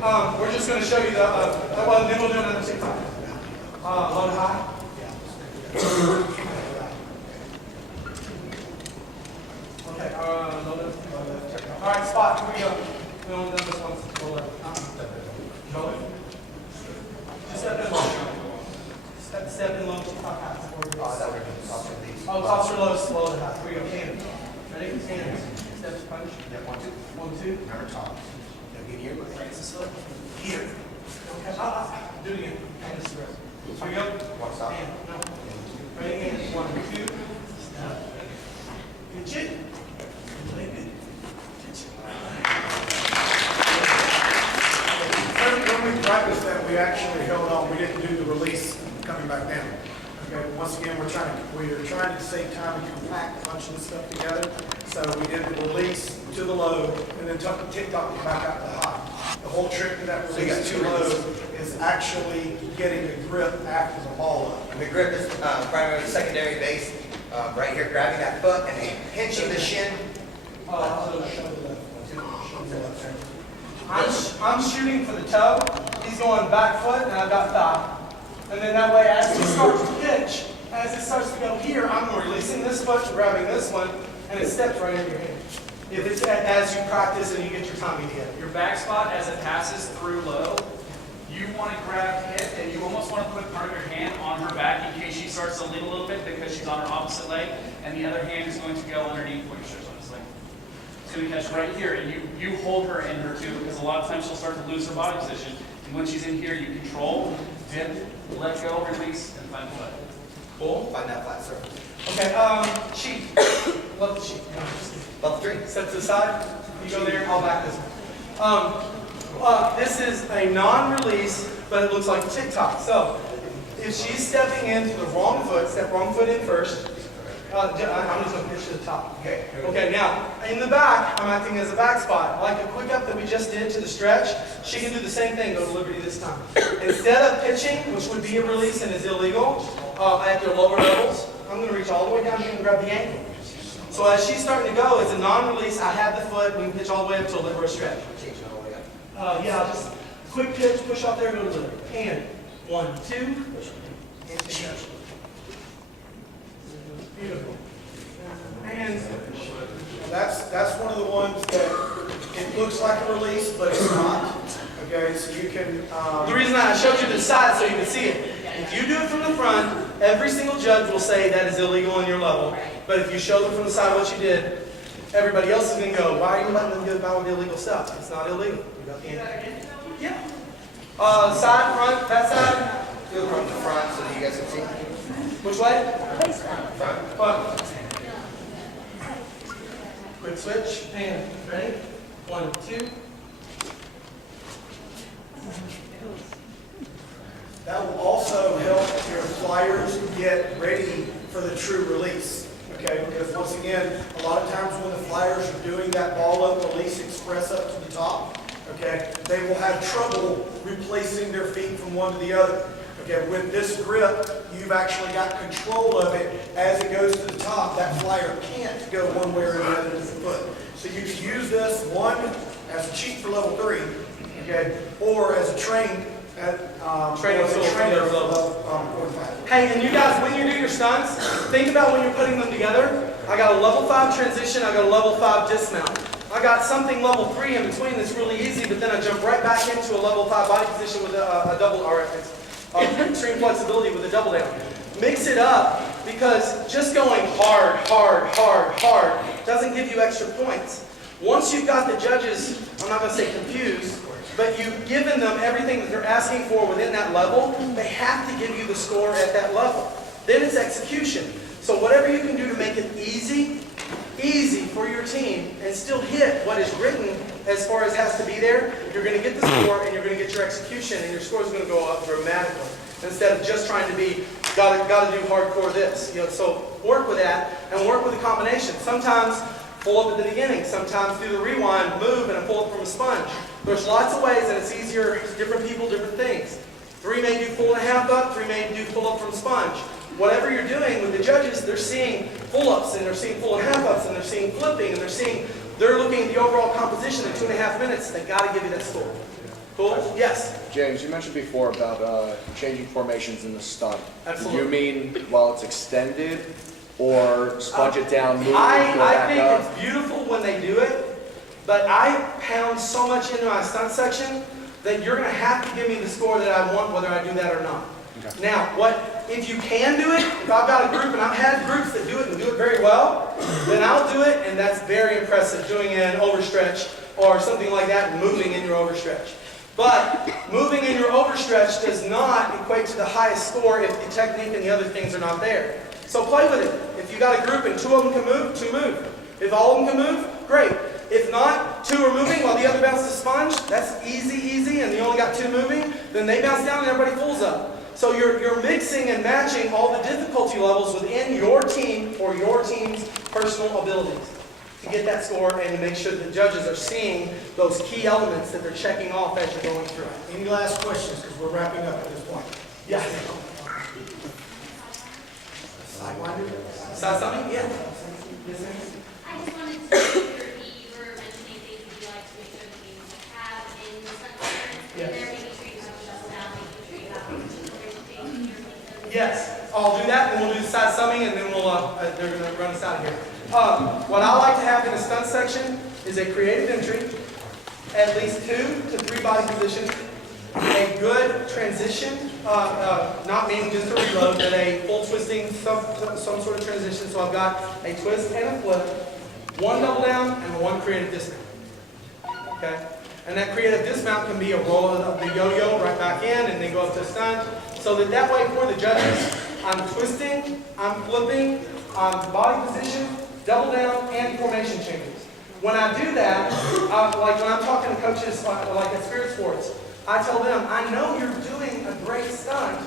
We're just going to show you the, well, then we'll do another TikTok. Low to high. Okay, low to, all right, spot, here we go. We only done this once. Go left. Go left. Just step in low. Step in low, TikTok high. Oh, tops or lows, low to high. Here we go, hands. Ready? Hands. Steps, punch. Yeah, 1, 2. 1, 2. Remember top. Now get here, but raise this foot. Here. Okay. Do it again. And this rest. Here we go. One stop. Hand. No. Ready? Hands. 1, 2. Step. Good shit. Good. When we practiced that, we actually held on. We didn't do the release coming back down. Okay. Once again, we're trying to save time and compact a bunch of this stuff together. So we did the release to the low, and then took the TikTok back out to the high. The whole trick to that release to low is actually getting the grip after the ball up. And the grip is primary, secondary base. Right here, grabbing that foot and pinching the shin. I'm shooting for the toe. He's going back foot, and I've got thigh. And then that way, as he starts to pitch, as it starts to go here, I'm releasing this foot, grabbing this one, and it steps right into your hand. If it's as you practice and you get your timing together. Your back spot, as it passes through low, you want to grab hip, and you almost want to put part of your hand on her back in case she starts to lean a little bit because she's on her opposite leg, and the other hand is going to go underneath what your shirt's on his leg. It's going to catch right here, and you hold her in her too, because a lot of times she'll start to lose her body position. And when she's in here, you control, dip, let go, release, and find the foot. Cool. Find that flat surface. Okay, sheet. Love the sheet. Level 3. Step to the side. You go there, I'll back this one. This is a non-release, but it looks like a TikTok. So, if she's stepping into the wrong foot, step wrong foot in first. I'm just going to pitch to the top. Okay. Okay, now, in the back, I'm acting as a back spot. Like the quick up that we just did to the stretch, she can do the same thing, go to liberty this time. Instead of pitching, which would be a release and is illegal, at their lower levels, I'm going to reach all the way down here and grab the ankle. So as she's starting to go, it's a non-release. I have the foot. We can pitch all the way up to a liver stretch. Changing all the way up. Yeah, just quick pitch, push off there, go to liver. Hand. 1, 2. Beautiful. And That's one of the ones that it looks like a release, but it's not. Okay, so you can. the reason I showed you the side so you can see it. If you do it from the front, every single judge will say that is illegal on your level. But if you show them from the side what you did, everybody else is going to go, why are you letting them go by with illegal stuff? It's not illegal. You got the answer. Yeah. Side, front, that side. Do it from the front so that you guys can see. Which way? Front. Front. Quick switch. Hand. Ready? 1, 2. That will also help your flyers get ready for the true release. Okay, because once again, a lot of times when the flyers are doing that ball up release express up to the top, okay, they will have trouble replacing their feet from one to the other. Okay, with this grip, you've actually got control of it as it goes to the top. That flyer can't go one way or the other to the foot. So you can use this, one, as a cheat for level 3, okay, or as a train Training tool for trainer their for level. level 45. Hey, and you guys, when you do your stunts, think about when you're putting them together. I got a level 5 transition, I got a level 5 dismount. I got something level 3 in between that's really easy, but then I jump right back into a level 5 body position with a double, or extreme flexibility with a double down. Mix it up, because just going hard doesn't give you extra points. Once you've got the judges, I'm not going to say confused, but you've given them everything that they're asking for within that level, they have to give you the score at that level. Then it's execution. So whatever you can do to make it easy for your team and still hit what is written as far as has to be there, you're going to get the score and you're going to get your execution and your score is going to go up dramatically. Instead of just trying to be, gotta do hardcore this. You know, so work with that and work with a combination. Sometimes pull up at the beginning, sometimes do the rewind, move, and a pull up from a sponge. There's lots of ways and it's easier, different people, different things. 3 may do full and a half up, 3 may do pull up from sponge. Whatever you're doing with the judges, they're seeing pull-ups and they're seeing full and half ups and they're seeing flipping and they're looking at the overall composition in 2.5 minutes. They got to give you that score. Cool? Yes. James, you mentioned before about changing formations in the stunt. Absolutely. Do you mean while it's extended, or sponge it down, move it, go I back think up? it's beautiful when they do it, but I pound so much into my stunt section that you're going to have to give me the score that I want, whether I do that or not. Okay. Now, if you can do it, if I've got a group, and I've had groups that do it and do it very well, then I'll do it, and that's very impressive, doing an overstretch or something like that, and moving in your overstretch. But moving in your overstretch does not equate to the highest score if the technique and the other things are not there. So play with it. If you got a group and 2 of them can move, 2 move. If all of them can move, great. If not, 2 are moving while the other bounces sponge, that's easy, and you only got 2 moving, then they bounce down and everybody pulls up. So you're mixing and matching all the difficulty levels within your team or your team's personal abilities to get that score and to make sure the judges are seeing those key elements that they're checking off as you're going through. Any last questions, because we're wrapping up at this point? Yeah. Sidewinder? Side something? Yeah. Yes, ma'am. I just wanted to make sure that you were mentioning things that you like to make sure that you have in the stunt center. Yes. And they're making sure you have a shuffle down, making sure you have information in your system. Yes, I'll do that, and then we'll do the side summing, and then they're going to run us out of here. What I like to have in the stunt section is a creative entry, at least 2 to 3 body positions, a good transition, not meaning just a reload, but a full twisting, some sort of transition. So I've got a twist and a flip, 1 double down, and 1 creative dismount. Okay? And that creative dismount can be a roll of the yo-yo right back in, and then go up to stunt. So that way for the judges, I'm twisting, I'm flipping, I'm body position, double down, and formation changes. When I do that, like when I'm talking to coaches like at Spirit Sports, I tell them, I know you're doing a great stunt,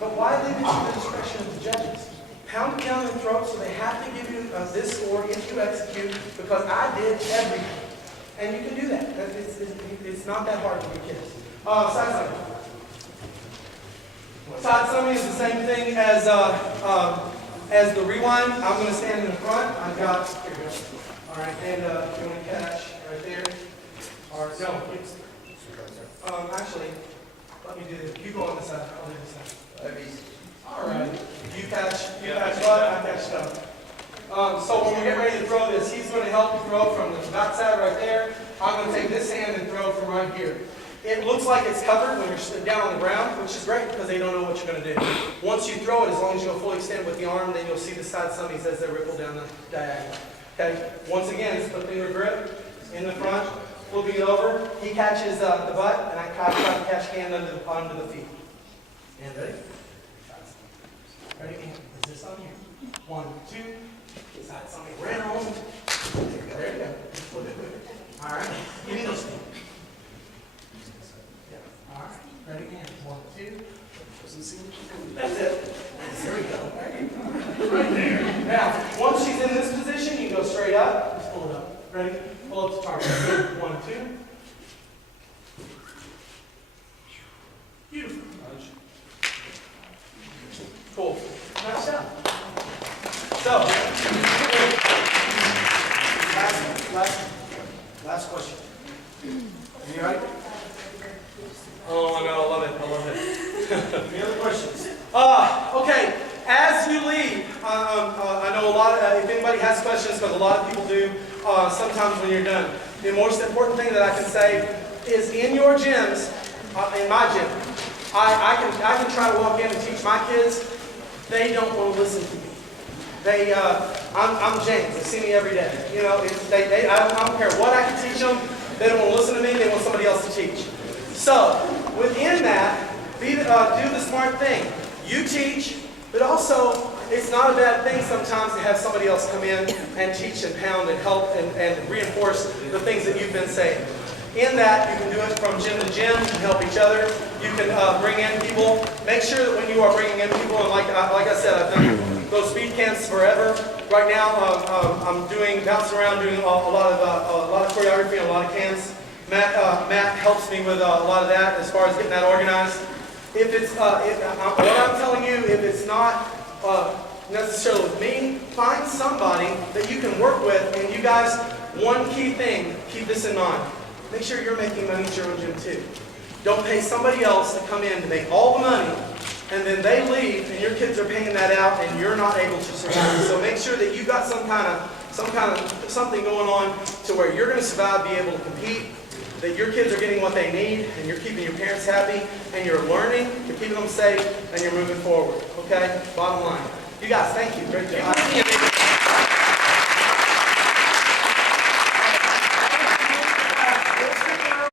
but why leave it to the discretion of the judges? Pound it down their throat so they have to give you this score if you execute, because I did everything. And you can do that. It's not that hard to be kids. Side summing. Side summing is the same thing as the rewind. I'm going to stand in the front. I've got, here we go. All right, and you want to catch right there. Or no, actually, let me do this. You go on this side. I'll do this side. All right. You catch butt, I catch stuff. So when we get ready to throw this, he's going to help you throw from the back side right there. I'm going to take this hand and throw from right here. It looks like it's covered when you're down on the ground, which is great because they don't know what you're going to do. Once you throw it, as long as you go fully extend with the arm, then you'll see the side summies as they ripple down the diagonal. Okay. Once again, it's flipping your grip in the front, flipping it over. He catches the butt, and I try to catch hand under the feet. And ready? Ready? And is this on here? 1, 2. Side summing round. There you go. Flip it quicker. All right. Give me those feet. Yeah. All right. Ready? And 1, 2. That's it. There we go. Right there. Now, once she's in this position, you go straight up. Just pull it up. Ready? Pull up to target. 1, 2. Beautiful. Cool. Nice job. So, Last question. You all right? oh my God, I love it. I love it. Any other questions? Okay. As you leave, I know a lot of, if anybody has questions, because a lot of people do, sometimes when you're done. The most important thing that I can say is in your gyms, in my gym, I can try to walk in and teach my kids. They don't want to listen to me. I'm James. They see me every day. You know, I don't care what I can teach them. They don't want to listen to me. They want somebody else to teach. So within that, do the smart thing. You teach, but also it's not a bad thing sometimes to have somebody else come in and teach and pound and help and reinforce the things that you've been saying. In that, you can do it from gym to gym and help each other. You can bring in people. Make sure that when you are bringing in people, and like I said, I've done those speed camps forever. Right now, I'm bouncing around, doing a lot of choreography and a lot of camps. Matt helps me with a lot of that as far as getting that organized. What I'm telling you, if it's not necessarily with me, find somebody that you can work with. And you guys, one key thing, keep this in mind. Make sure you're making money at your own gym too. Don't pay somebody else to come in to make all the money, and then they leave, and your kids are paying that out, and you're not able to survive. So make sure that you've got something going on to where you're going to survive, be able to compete, that your kids are getting what they need, and you're keeping your parents happy, and you're learning, you're keeping them safe, and you're moving forward. Okay? Bottom line. You guys, thank you. Great job.